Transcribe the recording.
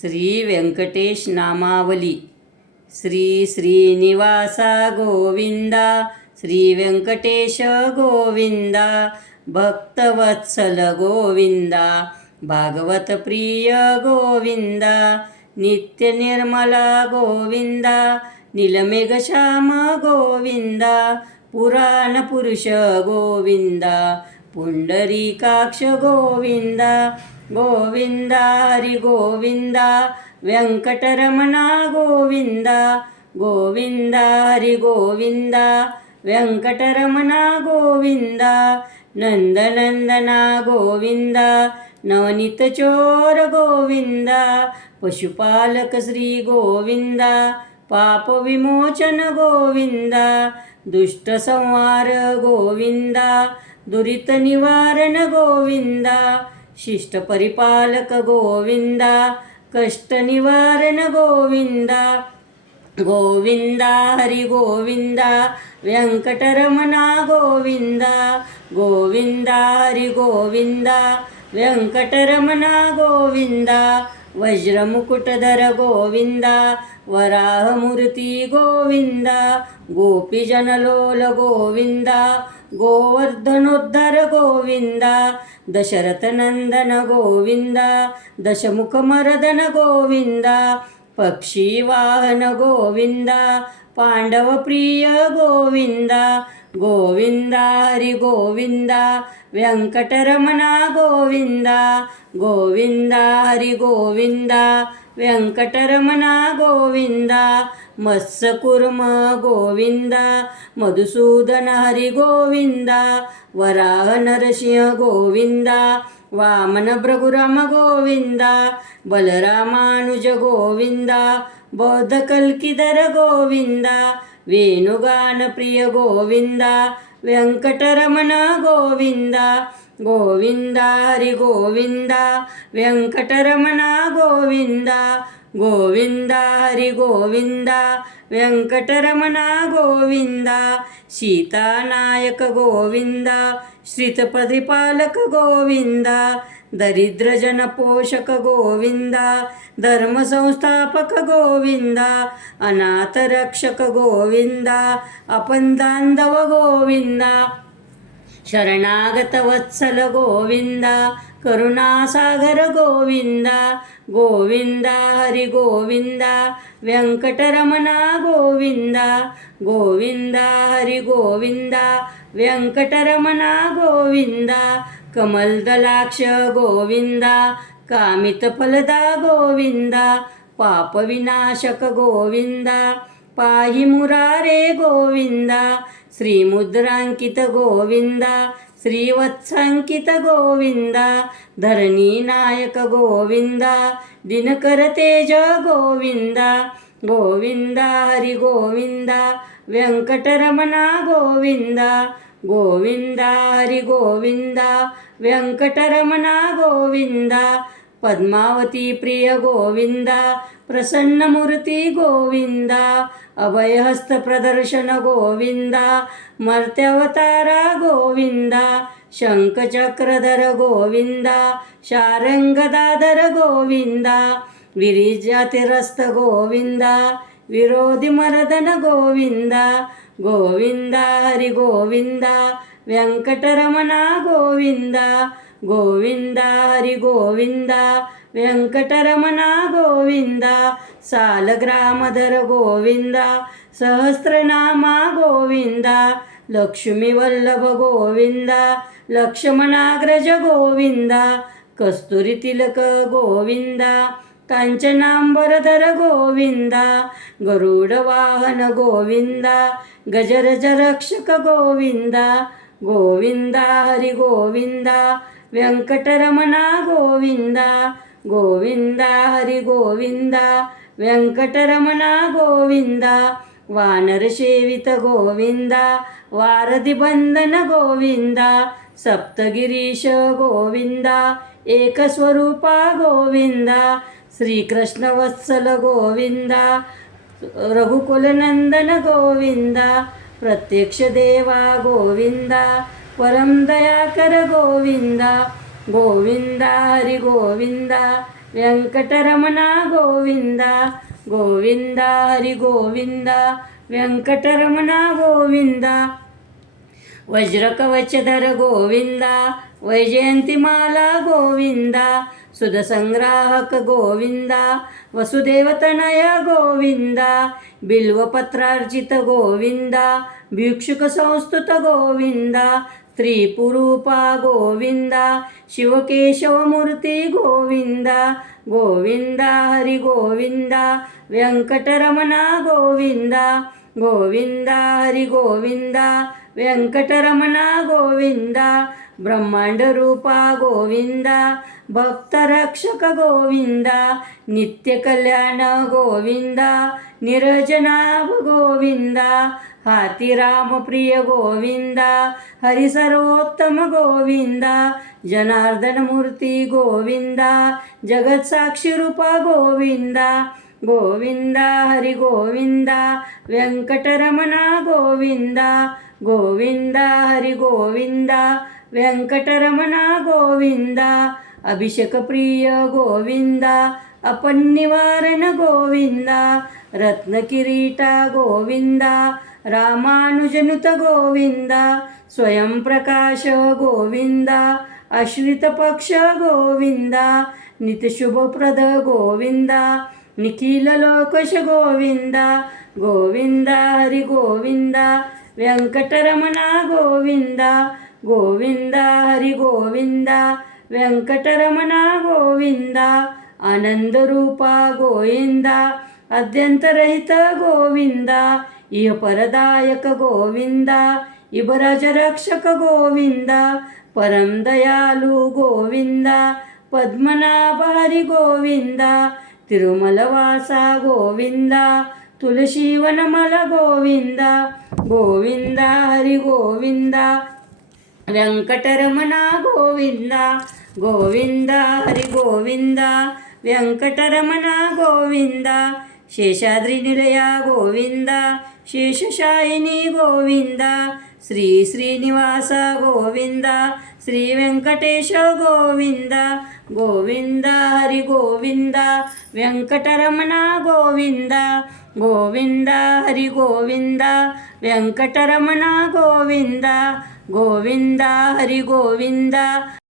श्री व्यंकटेश नामावली। श्री श्रीनिवासा गोविंदा, श्री व्यंकटेश गोविंदा, भक्तवत्सल गोविंदा, भागवत प्रिय गोविंदा, नित्य निर्मला गोविंदा, नीलमेघश्याम गोविंदा, पुराण पुरुष गोविंदा, पुंडरीकाक्ष गोविंदा, गोविंदा हरि गोविंदा, व्यंकटरमणा गोविंदा, गोविंदा हरि गोविंदा, व्यंकटरमणा गोविंदा, नंदनंदना गोविंदा, नवनीत चोर गोविंदा, पशुपालक श्री गोविंदा, पाप विमोचन गोविंदा, दुष्ट संहार गोविंदा, दुरित निवारण गोविंदा, शिष्ट परिपालक गोविंदा, कष्ट निवारण गोविंदा, गोविंदा हरि गोविंदा, व्यंकटरमणा गोविंदा, गोविंदा हरि गोविंदा, व्यंकटरमणा गोविंदा, वज्रमुकुटधर गोविंदा, वराहमूर्ती गोविंदा, गोपीजनलोल गोविंदा, गोवर्धनोद्धार गोविंदा, दशरथनंदन गोविंदा, दशमुखमर्दन गोविंदा, पक्षीवाहन गोविंदा, पांडवप्रिय गोविंदा, गोविंदा हरि गोविंदा, व्यंकटरमणा गोविंदा, गोविंदा हरि गोविंदा, व्यंकटरमणा गोविंदा, मत्स्यकूर्म गोविंदा, मधुसूदन हरि गोविंदा, वराह नरसिंह गोविंदा, वामन भृगुराम गोविंदा, बलरामानुज गोविंदा, बौद्ध कल्किधर गोविंदा, वेणुगान प्रिय गोविंदा, व्यंकटरमणा गोविंदा, गोविंदा हरि गोविंदा, व्यंकटरमणा गोविंदा, गोविंदा हरि गोविंदा, व्यंकटरमणा गोविंदा, सीतानायक गोविंदा, श्रितपरिपालक गोविंदा, दरिद्रजन पोषक गोविंदा, धर्मसंस्थापक गोविंदा, अनाथरक्षक गोविंदा, अपंदांधव गोविंदा, शरणागत वत्सल गोविंदा, करुणासागर गोविंदा, गोविंदा हरि गोविंदा, व्यंकटरमणा गोविंदा, गोविंदा हरि गोविंदा, व्यंकटरमणा गोविंदा, कमलदलाक्ष गोविंदा, कामितफलदा गोविंदा, पापविनाशक गोविंदा, पाहि मुरारे गोविंदा, श्रीमुद्रांकित गोविंदा, श्रीवत्सांकित गोविंदा, धरणी नायक गोविंदा, दिनकर तेज गोविंदा, गोविंदा हरि गोविंदा, व्यंकटरमणा गोविंदा, गोविंदा हरि गोविंदा, व्यंकटरमणा गोविंदा, पद्मावती प्रिय गोविंदा, प्रसन्नमूर्ती गोविंदा, अभयहस्त प्रदर्शन गोविंदा, मर्त्यावतारा गोविंदा, शंखचक्रधर गोविंदा, शारंगदाधर गोविंदा, विरिजातिरस्त गोविंदा, विरोधी मर्दन गोविंदा, गोविंदा हरि गोविंदा, व्यंकटरमणा गोविंदा, गोविंदा हरि गोविंदा, व्यंकटरमणा गोविंदा, सालग्रामधर गोविंदा, सहस्रनामा गोविंदा, लक्ष्मीवल्लभ गोविंदा, लक्ष्मणाग्रज गोविंदा, कस्तुरी तिलक गोविंदा, कांचनांबरधर गोविंदा, गरुडवाहन गोविंदा, गजरज रक्षक गोविंदा, गोविंदा हरि गोविंदा, व्यंकटरमणा गोविंदा, गोविंदा हरि गोविंदा, व्यंकटरमणा गोविंदा, वानरसेवित गोविंदा, वारधिबंधन गोविंदा, सप्तगिरीश गोविंदा, एकस्वरूपा गोविंदा, श्रीकृष्ण वत्सल गोविंदा, रघुकुलनंदन गोविंदा, प्रत्यक्ष देवा गोविंदा, परम दयाकर गोविंदा, गोविंदा हरि गोविंदा, వెంకటరమణ గోవింద గోవింద హరి గోవింద వెంకటరమణ గోవింద वज्रकवचधर गोविंद वैजयंतीमाला गोविंद सुधसंग्राहक गोविंद वसुदेवतनय गोविंद बिल्वपत्रार्चित गोविंद भिक्षुक संस्तुत गोविंद स्त्रीपुरूपा गोविंद शिवकेशवमूर्ती गोविंद गोविंद हरि गोविंद व्यंकटरमण गोविंद गोविंद हरि गोविंद व्यंकटरमण गोविंद ब्रह्मांड रूपा गोविंद भक्तरक्षक गोविंद नित्य कल्याण गोविंद निरजनाभ गोविंद हाती राम प्रिय गोविंद हरि सर्वोत्तम गोविंद जनार्दन मूर्ती गोविंद जगत साक्षी रूपा गोविंद गोविंद हरि गोविंद व्यंकटरमण गोविंद गोविंद हरि गोविंद व्यंकटरमण गोविंद अभिषेक प्रिय गोविंद अपनिवारण गोविंद रत्नकिरीटा गोविंद रामानुजनुत गोविंद स्वयंप्रकाश गोविंद आश्रित पक्ष गोविंद नित्यशुभप्रद गोविंद निखिल लोकश गोविंद गोविंद हरि गोविंद व्यंकटरमण गोविंद गोविंद हरि गोविंद व्यंकटरमण गोविंद आनंद रूपा गोविंद अद्यंतरहित गोविंद इह परदायक गोविंद इबराज रक्षक गोविंद परम दयालु गोविंद पद्मनाभ हरि गोविंद तिरुमलवासा गोविंद तुलसीवनमल गोविंद गोविंद हरि गोविंद व्यंकटरमण गोविंद गोविंद हरि गोविंद व्यंकटरमण गोविंद शेषाद्री निलया गोविंद शेषशायिनी गोविंद श्री श्रीनिवास गोविंद श्री वेंकटेश गोविंद गोविंद हरि गोविंद व्यंकटरमण गोविंद गोविंद हरि गोविंद व्यंकटरमण गोविंद गोविंद हरि गोविंद